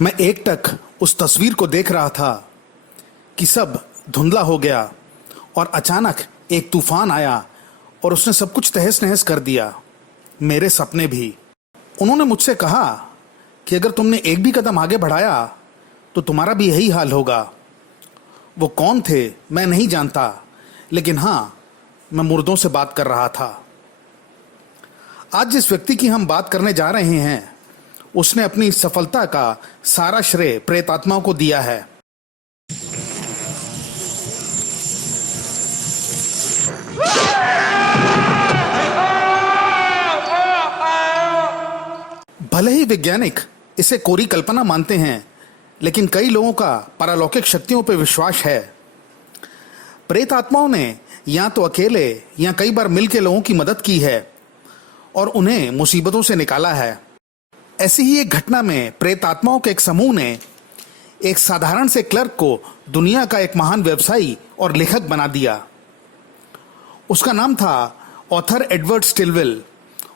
मैं एकटक उस तस्वीर को देख रहा था कि सब धुंधला हो गया और अचानक एक तूफान आया और उसने सब कुछ तहस नहस कर दिया, मेरे सपने भी। उन्होंने मुझसे कहा कि अगर तुमने एक भी कदम आगे बढ़ाया तो तुम्हारा भी यही हाल होगा। वो कौन थे मैं नहीं जानता, लेकिन हाँ, मैं मुर्दों से बात कर रहा था। आज जिस व्यक्ति की हम बात करने जा रहे हैं, उसने अपनी सफलता का सारा श्रेय प्रेतात्माओं को दिया है। भले ही वैज्ञानिक इसे कोरी कल्पना मानते हैं, लेकिन कई लोगों का पारलौकिक शक्तियों पर विश्वास है। प्रेत आत्माओं ने या तो अकेले या कई बार मिलकर लोगों की मदद की है और उन्हें मुसीबतों से निकाला है। ऐसी ही एक घटना में प्रेत आत्माओं के एक समूह ने एक साधारण से क्लर्क को दुनिया का एक महान व्यवसायी और लेखक बना दिया। उसका नाम था ऑथर एडवर्ड स्टिलवेल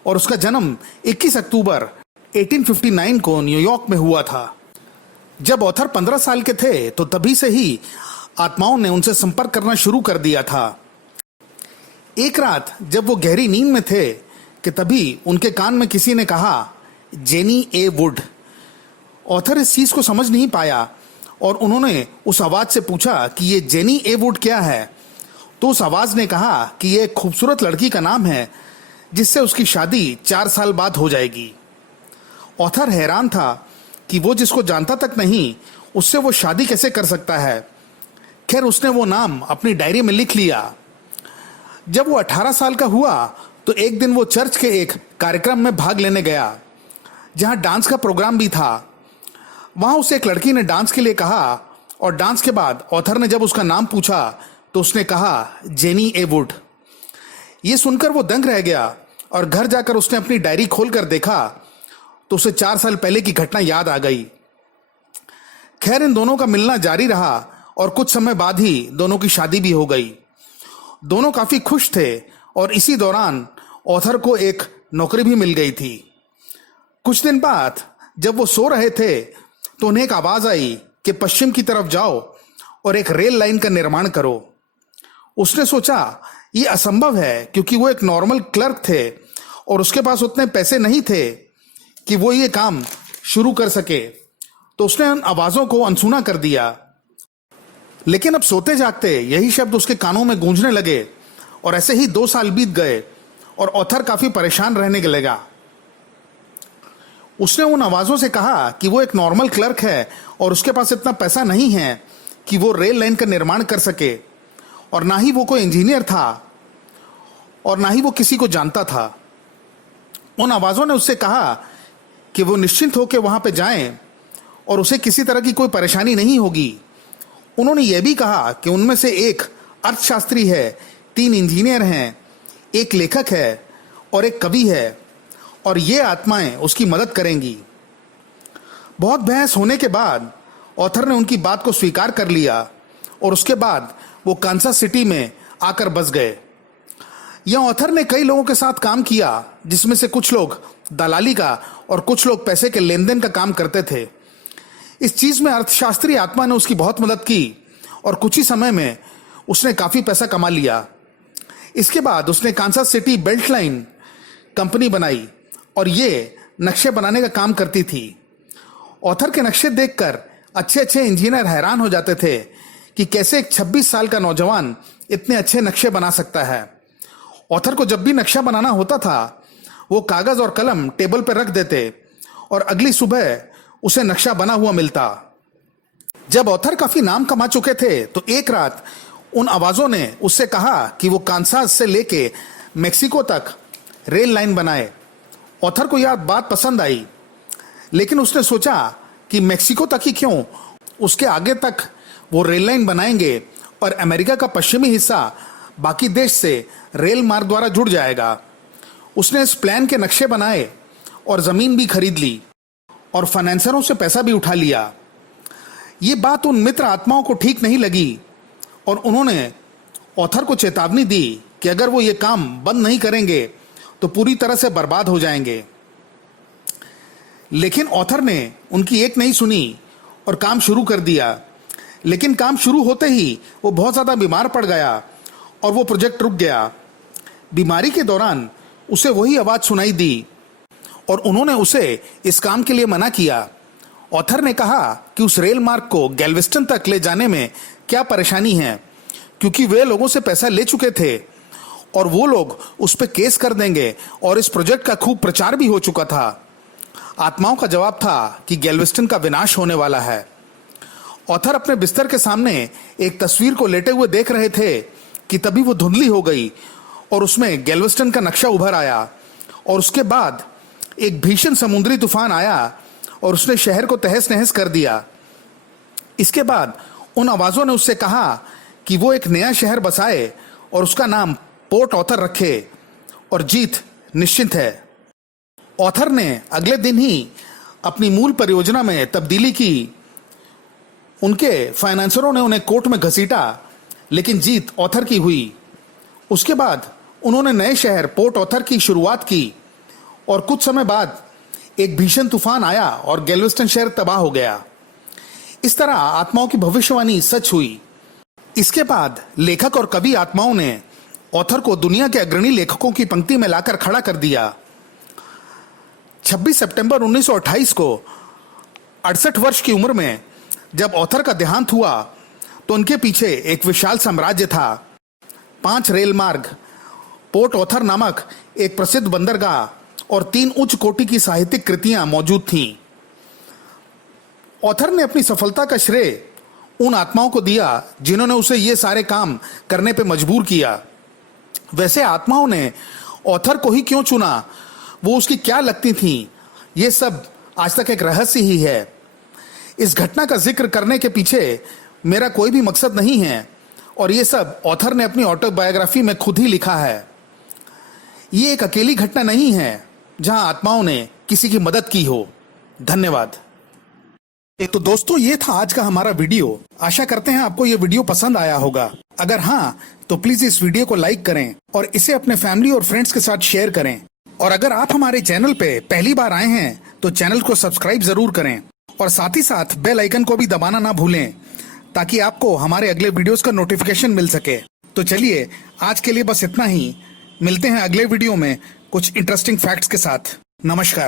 और उसका जन्म 21 अक्टूबर 1859 को न्यूयॉर्क में हुआ था। जब ऑथर 15 साल के थे तो तभी से ही आत्माओं ने उनसे संपर्क करना शुरू कर दिया था। एक रात जब वो गहरी नींद में थे कि तभी उनके कान में किसी ने कहा, जेनी ए वुड। ऑथर इस चीज को समझ नहीं पाया और उन्होंने उस आवाज से पूछा कि ये जेनी ए वुड क्या है। तो उस आवाज ने कहा कि ये एक खूबसूरत लड़की का नाम है जिससे उसकी शादी 4 साल बाद हो जाएगी। ऑथर हैरान था कि वो जिसको जानता तक नहीं, उससे वो शादी कैसे कर सकता है। खैर, उसने वो नाम अपनी डायरी में लिख लिया। जब वो 18 साल का हुआ तो एक दिन वो चर्च के एक कार्यक्रम में भाग लेने गया जहां डांस का प्रोग्राम भी था। वहां उसे एक लड़की ने डांस के लिए कहा और डांस के बाद ऑथर ने जब उसका नाम पूछा तो उसने कहा, जेनी ए वुड। ये सुनकर वो दंग रह गया और घर जाकर उसने अपनी डायरी खोलकर देखा तो उसे 4 साल पहले की घटना याद आ गई। खैर, इन दोनों का मिलना जारी रहा और कुछ समय बाद ही दोनों की शादी भी हो गई। दोनों काफी खुश थे और इसी दौरान ऑथर को एक नौकरी भी मिल गई थी। कुछ दिन बाद जब वो सो रहे थे तो उन्हें एक आवाज आई कि पश्चिम की तरफ जाओ और एक रेल लाइन का निर्माण करो। उसने सोचा ये असंभव है क्योंकि वो एक नॉर्मल क्लर्क थे और उसके पास उतने पैसे नहीं थे कि वो ये काम शुरू कर सके। तो उसने उन आवाजों को अनसुना कर दिया। लेकिन अब सोते जागते यही शब्द उसके कानों में गूंजने लगे और ऐसे ही 2 साल बीत गए और ऑथर काफी परेशान रहने लगा। उसने उन आवाजों से कहा कि वो एक नॉर्मल क्लर्क है और उसके पास इतना पैसा नहीं है कि वो रेल लाइन का निर्माण कर सके, और ना ही वो कोई इंजीनियर था और ना ही वो किसी को जानता था। उन आवाजों ने उससे कहा कि वो निश्चिंत होकर वहां पे जाएं और उसे किसी तरह की कोई परेशानी नहीं होगी। उन्होंने यह भी कहा कि उनमें से एक अर्थशास्त्री है, 3 इंजीनियर हैं, एक लेखक है और एक कवि है और ये आत्माएं उसकी मदद करेंगी। बहुत बहस होने के बाद ऑथर ने उनकी बात को स्वीकार कर लिया और उसके बाद वो कांसास सिटी में आकर बस गए। यह ऑथर ने कई लोगों के साथ काम किया, जिसमें से कुछ लोग दलाली का और कुछ लोग पैसे के लेन देन का काम करते थे। इस चीज में अर्थशास्त्री आत्मा ने उसकी बहुत मदद की और कुछ ही समय में उसने काफी पैसा कमा लिया। इसके बाद उसने Kansas city belt line company बनाई और ये नक्शे बनाने का काम करती थी। ऑथर के नक्शे देखकर अच्छे अच्छे इंजीनियर हैरान हो जाते थे कि कैसे एक 26 साल का नौजवान इतने अच्छे नक्शे बना सकता है। ऑथर को जब भी नक्शा बनाना होता था वो कागज और कलम टेबल पर रख देते और अगली सुबह उसे नक्शा बना हुआ मिलता। जब ऑथर काफी नाम कमा चुके थे तो एक रात उन आवाजों ने उससे कहा कि वो कांसास से लेके मेक्सिको तक रेल लाइन बनाए। ऑथर को यह बात पसंद आई, लेकिन उसने सोचा कि मेक्सिको तक ही क्यों, उसके आगे तक वो रेल लाइन बनाएंगे और अमेरिका का पश्चिमी हिस्सा बाकी देश से रेल मार्ग द्वारा जुड़ जाएगा। उसने इस प्लान के नक्शे बनाए और जमीन भी खरीद ली और फाइनेंसरों से पैसा भी उठा लिया। ये बात उन मित्र आत्माओं को ठीक नहीं लगी और उन्होंने ऑथर को चेतावनी दी कि अगर वो ये काम बंद नहीं करेंगे तो पूरी तरह से बर्बाद हो जाएंगे। लेकिन ऑथर ने उनकी एक नहीं सुनी और काम शुरू कर दिया। लेकिन काम शुरू होते ही वो बहुत ज़्यादा बीमार पड़ गया और वो प्रोजेक्ट रुक गया। बीमारी के दौरान उसे वही आवाज़ सुनाई दी और उन्होंने उसे इस काम के लिए मना किया। ऑथर ने कहा कि उस रेल मार्ग को गैल्वेस्टन तक ले जाने में क्या परेशानी है, क्योंकि वे लोगों से पैसा ले चुके थे और वो लोग उस पर केस कर देंगे और इस प्रोजेक्ट का खूब प्रचार भी हो चुका था। आत्माओं का जवाब था कि गैल्वेस्टन का विनाश होने वाला है। ऑथर अपने बिस्तर के सामने एक तस्वीर को लेटे हुए देख रहे थे कि तभी वो धुंधली हो गई और उसमें गैल्वेस्टन का नक्शा उभर आया और उसके बाद एक भीषण समुद्री तूफान आया और उसने शहर को तहस नहस कर दिया। इसके बाद उन आवाज़ों ने उससे कहा कि वो एक नया शहर बसाए और उसका नाम पोर्ट ऑथर रखे और जीत निश्चित है। ऑथर ने अगले दिन ही अपनी मूल परियोजना में तब्दीली की। उनके फाइनेंसरों ने उन्हें कोर्ट में घसीटा, लेकिन जीत ऑथर की हुई। उसके बाद उन्होंने नए शहर पोर्ट ऑथर की शुरुआत की और कुछ समय बाद एक भीषण तूफान आया और गैल्वेस्टन शहर तबाह हो गया। इस तरह आत्माओं की भविष्यवाणी सच हुई। इसके बाद लेखक और कवि आत्माओं ने ऑथर को दुनिया के अग्रणी लेखकों की पंक्ति में लाकर खड़ा कर दिया। 26 सितंबर 1928 को 68 वर्ष की उम्र में जब ऑथर का देहांत हुआ तो उनके पीछे एक विशाल साम्राज्य था। 5 रेल मार्ग, पोर्ट ऑथर नामक एक प्रसिद्ध बंदरगाह और 3 उच्च कोटि की साहित्यिक कृतियां मौजूद थीं। ऑथर ने अपनी सफलता का श्रेय उन आत्माओं को दिया जिन्होंने उसे ये सारे काम करने पे मजबूर किया। वैसे आत्माओं ने ऑथर को ही क्यों चुना, वो उसकी क्या लगती थीं, ये सब आज तक एक रहस्य ही है। इस घटना का जिक्र करने के पीछे मेरा कोई भी मकसद नहीं है और ये सब ऑथर ने अपनी ऑटोबायोग्राफी में खुद ही लिखा है। ये एक अकेली घटना नहीं है जहां आत्माओं ने किसी की मदद की हो। धन्यवाद। तो दोस्तों, ये था आज का हमारा वीडियो। आशा करते हैं आपको ये वीडियो पसंद आया होगा। अगर हाँ, तो प्लीज इस वीडियो को लाइक करें और इसे अपने फैमिली और फ्रेंड्स के साथ शेयर करें। और अगर आप हमारे चैनल पे पहली बार आए हैं तो चैनल को सब्सक्राइब जरूर करें और साथ ही साथ बेल आइकन को भी दबाना ना भूलें, ताकि आपको हमारे अगले वीडियोस का नोटिफिकेशन मिल सके। तो चलिए, आज के लिए बस इतना ही। मिलते हैं अगले वीडियो में कुछ इंटरेस्टिंग फैक्ट्स के साथ। नमस्कार।